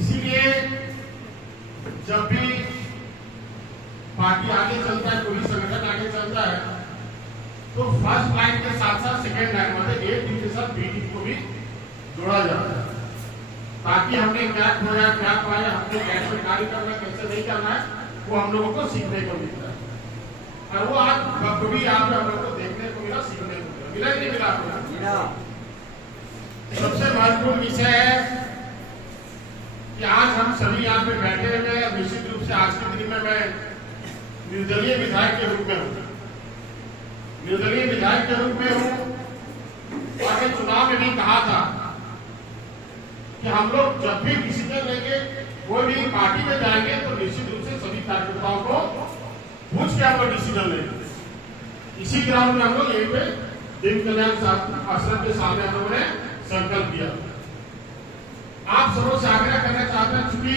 इसीलिए जब भी पार्टी आगे चलता है, कोई संगठन आगे चलता है, तो फर्स्ट लाइन के साथ साथ सेकेंड लाइन मतलब ए टीम के साथ बी टीम को भी जोड़ा जाता है, ताकि हमने क्या खोया क्या पाया, हमने कैसे कार्य करना है, कैसे नहीं करना है, वो हम लोगों को सीखने को मिलता है। और वो आज बखूबी यहाँ पे हम लोग को देखने को मिला, सीखने को मिला नहीं मिला आपको। सबसे महत्वपूर्ण विषय है कि आज हम सभी यहाँ पे बैठे हुए हैं। निश्चित रूप से आज के दिन में मैं निर्दलीय विधायक के रूप में हूँ, निर्दलीय विधायक के रूप में हूँ। और चुनाव में भी कहा था कि हम लोग जब भी डिसीजन लेंगे, कोई भी पार्टी में जाएंगे, तो निश्चित रूप से सभी कार्यकर्ताओं को पूछ के हम लोग डिसीजन लेंगे। इसी ग्राउंड में हम लोग यहीं पे दीन कल्याण आश्रम के सामने हम लोगों ने संकल्प किया। आप सबों से आग्रह करना चाहते हैं, चूंकि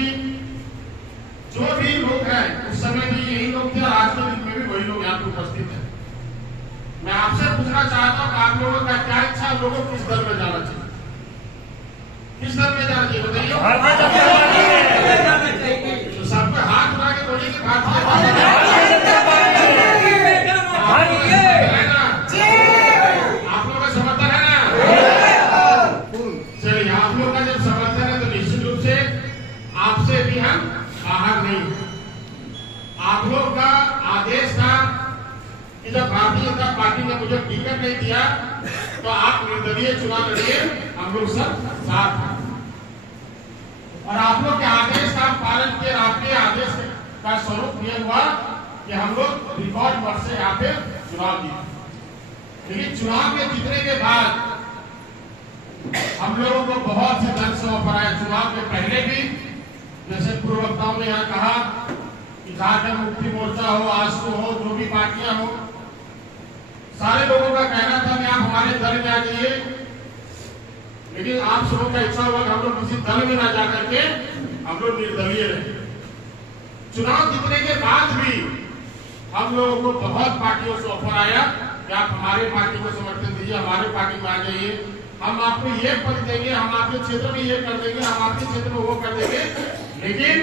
जो भी लोग हैं उस समय भी यही लोग थे, आज के दिन में भी वही लोग यहाँ पे उपस्थित हैं। मैं आपसे पूछना चाहता हूँ कि आप लोगों का क्या इच्छा, लोगों को किस दल में जाना चाहिए, किस दल में जाना चाहिए बताइए। तो सबको हाथ उठा के बोलिए कि भारतीय आप लोगों का समर्थन है ना। चलिए, आप लोगों का जब समर्थन है तो निश्चित रूप से आपसे भी हम बाहर नहीं। आप लोग का आदेश था कि जब भारतीय जनता पार्टी ने मुझे टिकट नहीं दिया तो आप निर्दलीय चुनाव लड़िए, हम लोग सब साथ हैं। और आप लोग के आदेश का पालन किए, आपके आदेश का स्वरूप यह हुआ कि हम लोग रिकॉर्ड मत से यहाँ पे चुनाव जीते। लेकिन चुनाव में जीतने के बाद हम लोगों को बहुत से दल से ऑफर आया। चुनाव के पहले भी जैसे पूर्व वक्ताओं ने यहाँ कहा कि झारखंड मुक्ति मोर्चा हो, आजसू हो, जो भी पार्टियां हो, सारे लोगों का कहना था कि आप हमारे दल में आ जाइए। लेकिन आप सबों का इच्छा हुआ कि हम लोग किसी दल में ना जाकर के हम लोग निर्दलीय रहे। चुनाव जीतने के बाद भी हम लोगों को बहुत पार्टियों से ऑफर आया कि आप हमारे पार्टी को समर्थन दीजिए, हमारे पार्टी में आ जाइए, हम आपको ये पद देंगे, हम आपके क्षेत्र में ये कर देंगे, हम आपके क्षेत्र में वो कर देंगे। लेकिन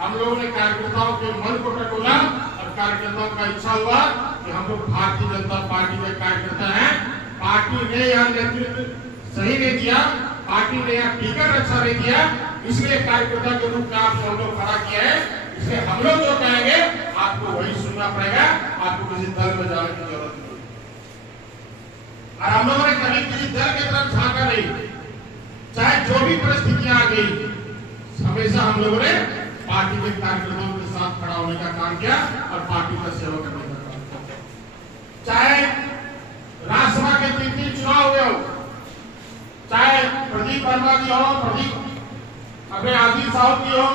हम लोगों ने कार्यकर्ताओं के मन को टटोला और कार्यकर्ताओं का इच्छा हुआ कि हम लोग भारतीय जनता पार्टी के कार्यकर्ता हैं। पार्टी ने यहाँ नेतृत्व सही नहीं दिया, पार्टी ने यहाँ टिकट अच्छा नहीं दिया, इसलिए कार्यकर्ता के रूप में आपको हम लोग खड़ा किया है। इसलिए हम लोग जो कहेंगे आपको वही सुनना पड़ेगा, आपको किसी दल में जाने की जरूरत नहीं। और हम लोगों ने कभी किसी दल की तरफ झांका नहीं, चाहे जो भी परिस्थितियां आ गई, हमेशा हम लोगों ने पार्टी के कार्यकर्ताओं के साथ खड़ा होने का काम किया और पार्टी का सेवा करने का काम किया। चाहे राज्यसभा के 3 चुनाव हुए हो, चाहे प्रदीप वर्मा जी हो, प्रदीप अपने आदिल साहब जी हो,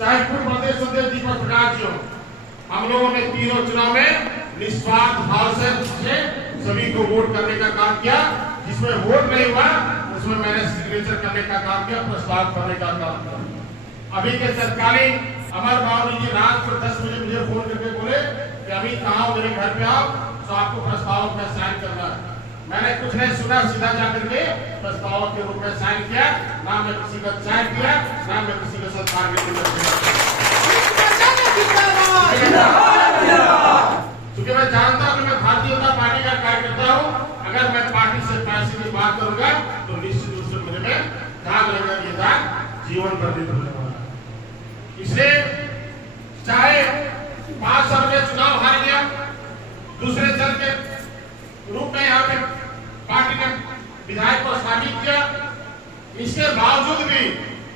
चाहे पूर्व प्रदेश अध्यक्ष दीपक प्रकाश जी हो, हम लोगों ने तीनों चुनाव में निस्वार्थ भाव से सभी को वोट करने का काम किया। जिसमें वोट नहीं हुआ उसमें मैंने सिग्नेचर करने का काम किया, प्रस्ताव करने का काम किया। अभी के तत्कालीन अमर बाबू जी रात को 10 बजे मुझे फोन करके बोले कि अभी कहाँ हो, मेरे घर पे आओ, तो आपको प्रस्ताव में साइन करना है। मैंने कुछ नहीं सुना, सीधा जाकर के प्रस्ताव के रूप में साइन किया। ना मैं किसी का साइन किया, ना मैं किसी का सत्कार क्योंकि मैं जानता हूँ कि मैं भारतीय जनता पार्टी का कार्यकर्ता हूँ। अगर मैं पार्टी से पैसे की बात करूंगा तो निश्चित रूप से मुझे में दाग लगेगा, ये दाग जीवन भर नहीं होने वाला। इसलिए चाहे 5 साल में चुनाव हार गया, दूसरे दल के रूप में यहाँ पे पार्टी ने विधायक को स्थापित किया, इसके बावजूद भी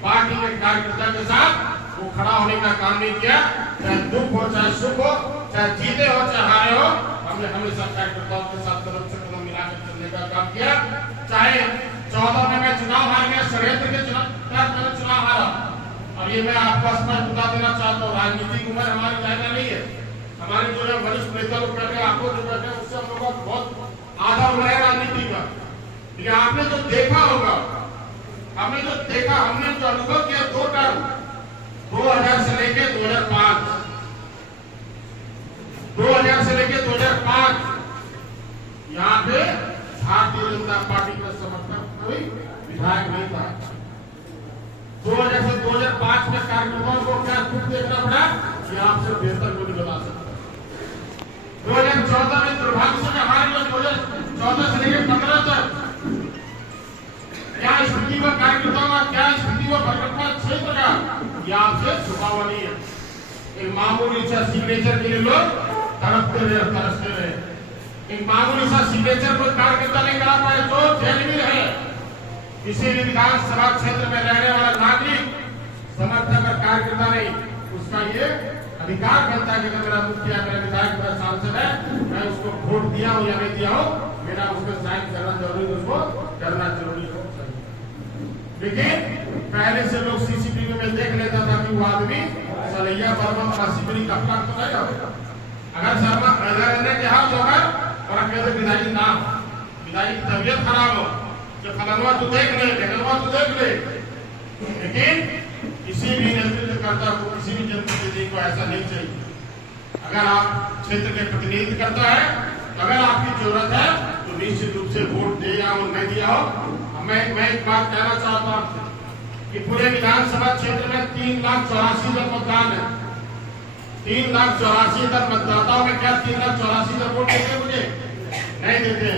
पार्टी के कार्यकर्ता के साथ वो खड़ा होने का काम नहीं किया। चाहे दुख हो, चाहे सुख हो, चाहे जीते हो, चाहे हारे हो, हमने हमेशा कार्यकर्ताओं के साथ कदम से कदम मिलाकर चलने का काम किया। चाहे 14 में मैं चुनाव हार गया, षड्यंत्र के चुनाव हारा। और ये मैं आपको स्पष्ट बता देना चाहता हूँ, राजनीतिक उम्र हमारी ज्यादा नहीं है। हमारे जो है वरिष्ठ नेता लोग बैठे, आपको जो बैठे उससे हम लोग बहुत आधा उम्र है राजनीति का। लेकिन आपने जो देखा होगा, हमने जो देखा, हमने जो अनुभव किया 2 टर्म 2000 से लेके 2005, 2000 से लेके 2005 यहाँ पे भारतीय जनता पार्टी का समर्थक कोई विधायक नहीं था। 2000 से 2005 में कार्यकर्ताओं को क्या दुख देखना पड़ा कि आपसे बेहतर कोई नहीं बता सकता। 2014 में दुर्भाग्य से हमारे लोग 2014 से लेकर 15 तक क्या स्थिति व कार्यकर्ताओं का क्या स्थिति व परिवर्तन क्षेत्र का यह आपसे छुपा हुआ नहीं है। एक मामूली सा सिग्नेचर के लिए लोग तरसते रहे। एक मामूली सा सिग्नेचर को कार्यकर्ता नहीं करा पाए तो जेल में रहे। किसी भी विधानसभा क्षेत्र में रहने वाला नागरिक समर्थक और कार्यकर्ता नहीं, उसका ये अधिकार बनता है कि अगर मेरा मुखिया, मेरा विधायक, मेरा सांसद है, मैं उसको वोट दिया हूं या नहीं दिया हूं, मेरा उसको साइन करना जरूरी, उसको करना जरूरी हो। लेकिन पहले से लोग सीसीटीवी में देख लेता था कि वो आदमी सलैया बर्मा सिपरी कपड़ा तो नहीं होगा। अगर शर्मा अगर के हाथ होगा और कहते पिताजी ना, पिताजी की तबीयत खराब हो, जो फलनवा तो देख ले, ढेकलवा तो देख ले। लेकिन किसी भी नेतृत्वकर्ता को, किसी भी जनप्रतिनिधि को ऐसा नहीं चाहिए। अगर आप क्षेत्र के प्रतिनिधित्व करता है, अगर आपकी जरूरत है तो निश्चित रूप से वोट दिया हो नहीं दिया हो। मैं एक बात कहना चाहता हूं कि पूरे विधानसभा क्षेत्र में 3,84,000 मतदान है। 3,84,000 मतदाताओं में क्या 3,84,000 वोट देते मुझे? नहीं देते।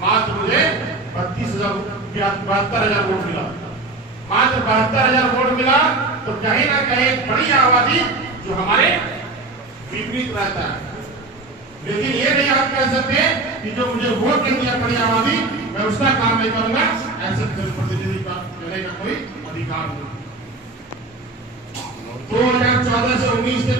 मात्र मुझे 72,000 वोट मिला। मात्र 72,000 वोट मिला तो कहीं ना कहीं एक बड़ी आबादी जो हमारे विपरीत रहता है। लेकिन ये नहीं आप कह सकते कि जो मुझे वोट नहीं दिया बड़ी आबादी, मैं उसका काम नहीं करूंगा। ऐसे जनप्रतिनिधि का करने का कोई अधिकार नहीं। 2014 से 19 के